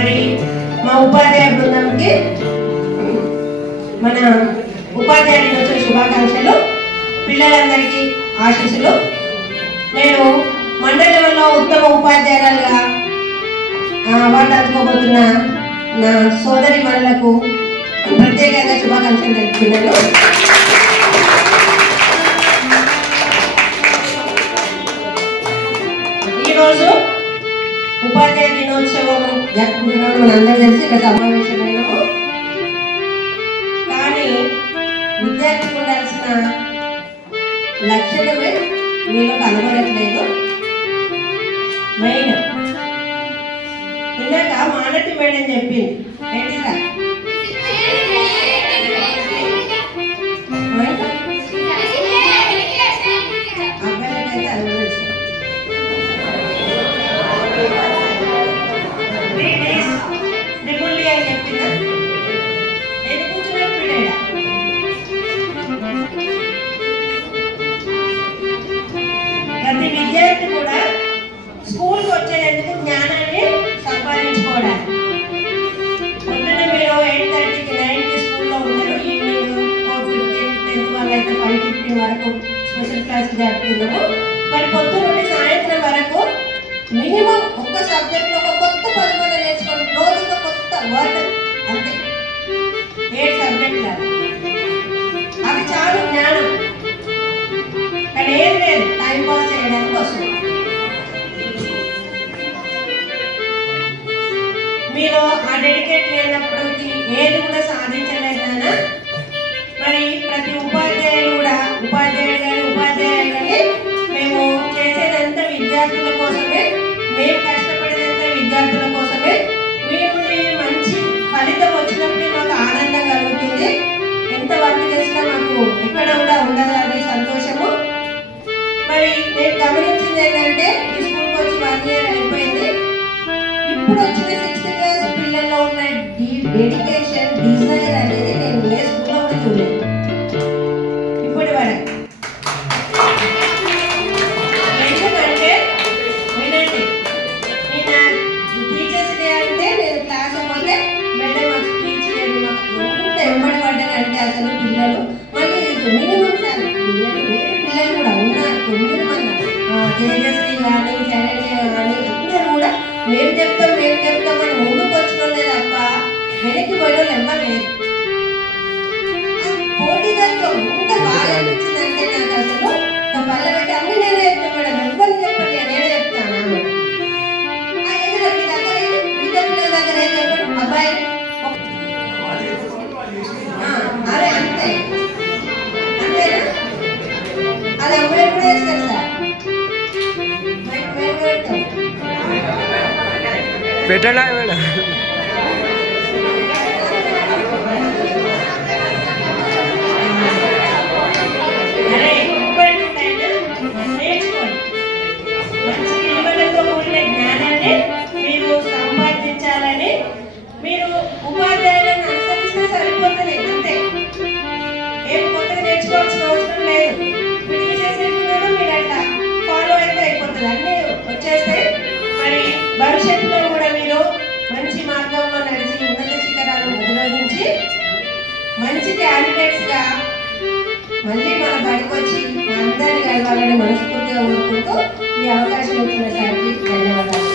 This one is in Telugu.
మరి మా ఉపాధ్యాయ బృందంకి మన ఉపాధ్యాయ దినోత్సవ శుభాకాంక్షలు, పిల్లలందరికీ ఆశీస్సులు. నేను మండలంలో ఉత్తమ ఉపాధ్యాయులుగా అవార్డు అందుకోబోతున్న నా సోదరి మనులకు ప్రత్యేకంగా శుభాకాంక్షలు తెలుపుతున్నాను. ఈరోజు ఉపాధ్యాయ దినోత్సవం జరుపుకుంటున్నాము, మనందరూ తెలిసి ఇక్కడ సమావేశమైనము. కానీ విద్యార్థులకు ఉండాల్సిన లక్షణమే మీలో కనబడట్లేదు. మెయిన్ ఇందాక మానటి మేడం చెప్పింది ఏంటిరా, అబ్బాయిలకైతే అనుభవించారు. అని చెప్పిందా నేను కూర్చున్నప్పుడు ప్రతి విద్యార్థి కూడా స్కూల్కి వచ్చేందుకు జ్ఞానాన్ని సంపాదించుకోవడానికి. పొద్దున్న మీరు 8:30కి 9కి స్కూల్లో ఉంటారు, ఈవినింగ్ 4:15 10th వాళ్ళైతే 5:15 వరకు స్పెషల్ క్లాస్ జరుపుతున్నాము. మరి పొద్దున్న నుండి సాయంత్రం వరకు మినిమం ఒక్క సబ్జెక్ట్లో ఒక కొత్త పదమూల నేర్చుకోండి. రోజు ఒక కొత్త వర్డ్, అంతే. 8 సబ్జెక్టులు అవి చాలు జ్ఞానం. కానీ ఏం లేదు, టైం పాస్ చేయడానికి వస్తుంది. మీరు ఆ డెడికేట్ లేనప్పటికీ ఏది కూడా సాధించలేదన్నా. మరి ప్రతి ఉపాధ్యాయులు కూడా ఉపాధ్యాయులు కానీ మేము చేసేదంతా విద్యార్థుల కోసమే, మేము కష్టపడేదంతా విద్యార్థుల కోసమే. మీ నుండి మంచి ఫలితం వచ్చినప్పుడు మాకు ఆనందం కలుగుతుంది. ఎంత వర్క్ చేసినా మాకు ఎక్కడ కూడా ఉండదని సంతోషము. మరి నేను గమనించింది ఏంటంటే, ఈ స్కూల్కి వచ్చి 1 year అయిపోయింది. ఇప్పుడు వచ్చిన 6th class పిల్లల్లో ఉన్న డెడికేషన్, డిజైర్ అనేది నేను ఏ స్కూల్లో కూడా చూడలేదు ఇప్పటి వరకు. ఎందుకంటే వినండి, నేను టీచర్స్ డే అంటే నేను క్లాస్ అవ్వకే మేడం మాకు స్పీచ్ చేయండి, మాకు ఎంత వెంబడి పడ్డారంటే అసలు పిల్లలు. మళ్ళీ మినిమం సార్ పిల్లలు కూడా ఉన్నారు, 9 మంది తేజస్వి కానీ శరణ్య కానీ అందరూ కూడా మేము చెప్తామని ముందుకు వచ్చుకోలేదు తప్ప వెనక్కి పోయడం ఎవ్వలేదు. పోటీదారితో ఎంత బాగా అనిపించిందంటే నాకు అసలు పళ్ళ పెట్టి అన్ని నేనే చెప్తాను మేడం, ఎవరిని చెప్పండి నేనే చెప్తాను. ఎందుకంటే మీ దగ్గర మిగతా పిల్లల దగ్గర ఏం చెప్పండి అబ్బాయి, అరే అంతే అంతేనా? అది అమ్మాయి ఎప్పుడు వేస్తారు సార్, పెట్టడా మేడం? మీరు సంపాదించాలని మీరు ఉపాధ్యాయులను అనుసరిస్తే సరిపోతుంది, అంతే. ఏం కొత్తగా నేర్చుకోవాల్సిన అవసరం లేదు. మీరు చేసేట్టుగా మీరు అట్లా ఫాలో అయితే అయిపోతుంది, అన్నీ వచ్చేస్తాయి. మరి భవిష్యత్తులో కూడా మీరు మంచి మార్గంలో నడిచి ఉన్నత శిఖరాలను అధిరోహించి మంచి క్యాండిడేట్స్ గా మళ్ళీ మన బడికి వచ్చి అందరినీ కలవాలని మనస్ఫూర్తిగా కోరుకుంటూ ఈ అవకాశం ఇచ్చిన సార్కి ధన్యవాదాలు.